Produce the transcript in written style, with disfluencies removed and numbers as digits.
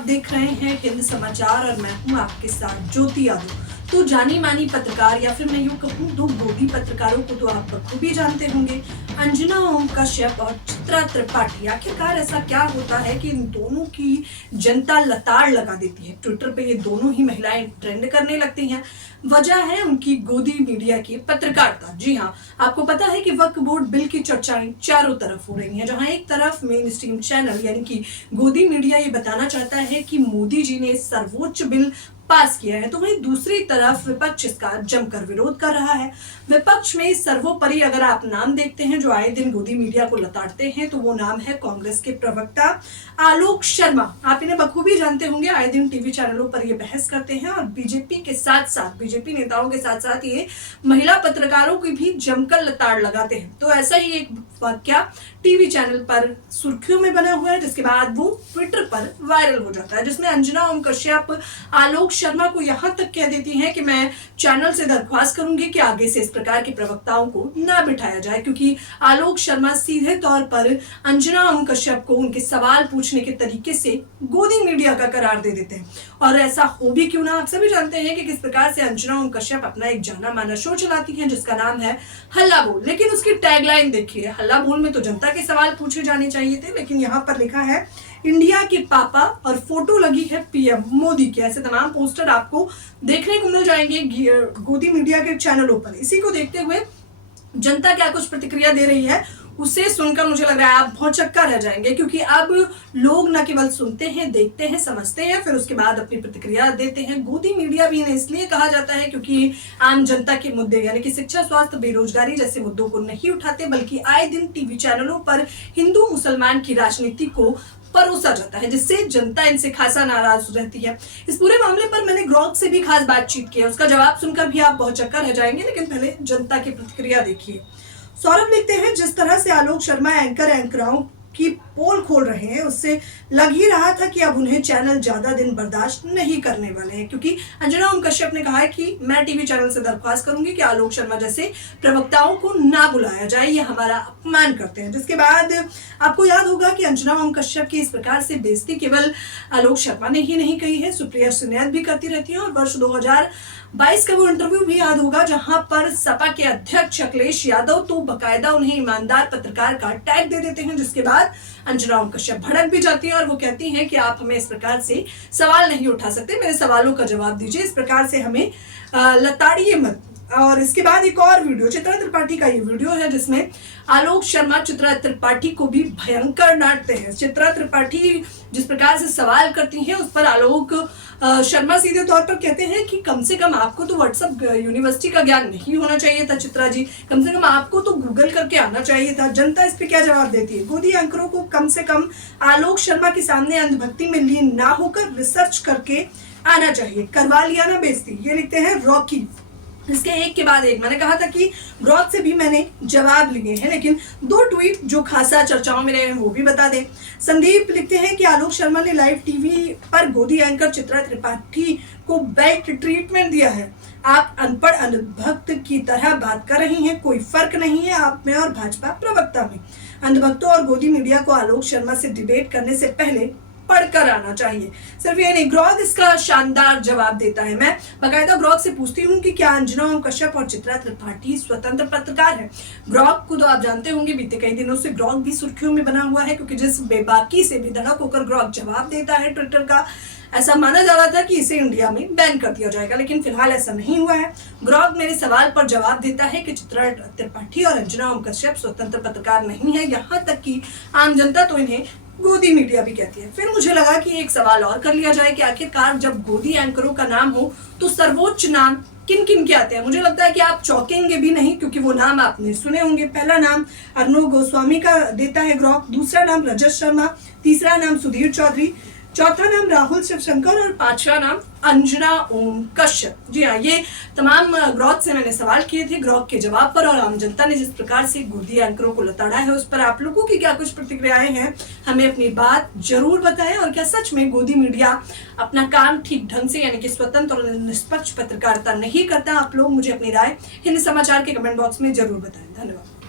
आप देख रहे हैं हिंद समाचार और मैं हूं आपके साथ ज्योति यादव। तो जानी मानी पत्रकार या फिर मैं यूं कहूं दो गोदी पत्रकारों को तो आप बखूबी जानते होंगे, अंजना ओम कश्यप और चित्रा त्रिपाठी। आखिरकार ऐसा क्या होता है कि इन दोनों की जनता लताड़ लगा देती है। ट्विटर पे ये दोनों ही महिलाएं ट्रेंड करने लगती हैं। वजह है उनकी गोदी मीडिया की पत्रकारिता। जी हाँ, आपको पता है कि वक्फ बोर्ड बिल की चर्चाएं चारों तरफ हो रही हैं। जहां एक तरफ मेन स्ट्रीम चैनल यानी कि गोदी मीडिया ये बताना चाहता है कि मोदी जी ने सर्वोच्च बिल पास किया है, तो वहीं दूसरी तरफ विपक्ष इसका जमकर विरोध कर रहा है। विपक्ष में सर्वोपरि अगर आप नाम देखते हैं जो आए दिन गोदी मीडिया को लताड़ते हैं, तो वो नाम है कांग्रेस के प्रवक्ता आलोक शर्मा। आप इन्हें बखूबी जानते होंगे, आए दिन टीवी चैनलों पर ये बहस करते हैं और बीजेपी के साथ साथ बीजेपी नेताओं के साथ साथ ये महिला पत्रकारों की भी जमकर लताड़ लगाते हैं। तो ऐसा ही एक वाक्या टीवी चैनल पर सुर्खियों में बना हुआ है, जिसके बाद वो ट्विटर पर वायरल हो जाता है, जिसमें अंजना ओम कश्यप आलोक शर्मा को यहां तक कह देती हैं कि मैं चैनल से दरख्वास्त करूंगी कि आगे से इस प्रकार के प्रवक्ताओं को ना बिठाया जाए, क्योंकि आलोक शर्मा सीधे तौर पर अंजना ओम कश्यप को उनके सवाल पूछने के तरीके से गोदी मीडिया का करार दे देते हैं। और ऐसा हो भी क्यों ना, आप सभी जानते हैं कि किस प्रकार से अंजना ओम कश्यप अपना एक जाना माना शो चलाती हैं जिसका नाम है हल्ला बोल। लेकिन उसकी टैगलाइन देखिए, हल्ला बोल में तो जनता के सवाल पूछे जाने चाहिए थे, लेकिन यहाँ पर लिखा है इंडिया के पापा और फोटो लगी है पीएम मोदी की। ऐसे तमाम पोस्टर आपको देखने को मिल जाएंगे गोदी मीडिया के चैनलों पर। इसी को देखते हुए जनता क्या कुछ प्रतिक्रिया दे रही है, उसे सुनकर मुझे लग रहा है आप बहुत चक्का रह जाएंगे, क्योंकि अब लोग न केवल सुनते हैं, देखते हैं, समझते हैं, फिर उसके बाद अपनी प्रतिक्रिया देते हैं। गोदी मीडिया भी इन्हें इसलिए कहा जाता है क्योंकि आम जनता के मुद्दे यानी कि शिक्षा, स्वास्थ्य, बेरोजगारी जैसे मुद्दों को नहीं उठाते, बल्कि आए दिन टीवी चैनलों पर हिंदू मुसलमान की राजनीति को परोसा जाता है, जिससे जनता इनसे खासा नाराज रहती है। इस पूरे मामले पर मैंने ग्रॉक से भी खास बातचीत की है, उसका जवाब सुनकर भी आप बहुत चक्कर रह जाएंगे, लेकिन पहले जनता की प्रतिक्रिया देखिए। सौरभ लिखते हैं, जिस तरह से आलोक शर्मा एंकराओं की पोल खोल रहे हैं, उससे लग ही रहा था कि अब उन्हें चैनल ज्यादा दिन बर्दाश्त नहीं करने वाले हैं, क्योंकि अंजना ओम कश्यप ने कहा है कि मैं टीवी चैनल से दरख्वास्त करूंगी कि आलोक शर्मा जैसे प्रवक्ताओं को ना बुलाया जाए, ये हमारा अपमान करते हैं। जिसके बाद आपको याद होगा कि अंजना ओम कश्यप की इस प्रकार से बेइज्जती केवल आलोक शर्मा ने ही नहीं कही है, सुप्रिया सुनैत भी करती रहती है। और वर्ष 2022 का वो इंटरव्यू भी याद होगा जहां पर सपा के अध्यक्ष अखिलेश यादव तो बकायदा उन्हें ईमानदार पत्रकार का टैग दे देते हैं, जिसके बाद अंजना ओम कश्यप भड़क भी जाती है और वो कहती हैं कि आप हमें इस प्रकार से सवाल नहीं उठा सकते, मेरे सवालों का जवाब दीजिए, इस प्रकार से हमें लताड़िए मत। और इसके बाद एक और वीडियो चित्रा त्रिपाठी का ये वीडियो है, जिसमें आलोक शर्मा चित्रा त्रिपाठी को भी भयंकर डांटते हैं। चित्रा त्रिपाठी जिस प्रकार से सवाल करती हैं उस पर आलोक शर्मा सीधे तौर पर कहते हैं कि कम से कम आपको तो व्हाट्सएप यूनिवर्सिटी का ज्ञान नहीं होना चाहिए था चित्रा जी, कम से कम आपको तो गूगल करके आना चाहिए था। जनता इस पे क्या जवाब देती है? गोदी एंकरों को कम से कम आलोक शर्मा के सामने अंधभक्ति में लीन ना होकर रिसर्च करके आना चाहिए, करवा लिया ना बेइज्जती। ये लिखते हैं रॉकी। इसके एक के बाद एक मैंने कहा था कि ग्रॉक से भी मैंने जवाब लिए हैं, लेकिन दो ट्वीट जो खासा चर्चाओं में रहे हैं वो भी बता दें। संदीप लिखते हैं कि आलोक शर्मा ने लाइव टीवी पर गोदी एंकर चित्रा त्रिपाठी को बेल्ट ट्रीटमेंट दिया है। आप अनपढ़ अंधभक्त की तरह बात कर रही हैं, कोई फर्क नहीं है आप में और भाजपा प्रवक्ता में। अंधभक्तों और गोदी मीडिया को आलोक शर्मा से डिबेट करने से पहले पढ़कर आना चाहिए। सिर्फ ये नहीं, ग्रॉक इसका शानदार जवाब देता है। मैं बाकायदा ग्रॉक से पूछती हूँ कि क्या अंजना ओम कश्यप और चित्रा त्रिपाठी स्वतंत्र पत्रकार है? ग्रॉक को तो आप जानते होंगे, बीते कई दिनों से ग्रॉक भी सुर्खियों में बना हुआ है, क्योंकि जिस बेबाकी से बेधड़क होकर ग्रॉक जवाब देता है ट्विटर का, ऐसा माना जा रहा था कि इसे इंडिया में बैन कर दिया जाएगा, लेकिन फिलहाल ऐसा नहीं हुआ है। ग्रॉक मेरे सवाल पर जवाब देता है कि चित्रा त्रिपाठी और अंजना ओम कश्यप स्वतंत्र पत्रकार नहीं है, यहाँ तक कि आम जनता तो इन्हें गोदी मीडिया भी कहती है। फिर मुझे लगा कि एक सवाल और कर लिया जाए कि आखिरकार जब गोदी एंकरों का नाम हो तो सर्वोच्च नाम किन किन के आते हैं? मुझे लगता है कि आप चौंकेंगे भी नहीं, क्योंकि वो नाम आपने सुने होंगे। पहला नाम अर्णव गोस्वामी का देता है ग्रॉक, दूसरा नाम रजत शर्मा, तीसरा नाम सुधीर चौधरी, चौथा नाम राहुल शिवशंकर और पांचवा नाम अंजना ओम कश्यप। जी हाँ, ये तमाम ग्रॉक से मैंने सवाल किए थे। ग्रॉक के जवाब पर और आम जनता ने जिस प्रकार से गोदी एंकरों को लताड़ा है उस पर आप लोगों की क्या कुछ प्रतिक्रियाएं हैं, हमें अपनी बात जरूर बताएं। और क्या सच में गोदी मीडिया अपना काम ठीक ढंग से यानी कि स्वतंत्र और निष्पक्ष पत्रकारिता नहीं करता? आप लोग मुझे अपनी राय हिंद समाचार के कमेंट बॉक्स में जरूर बताएं। धन्यवाद।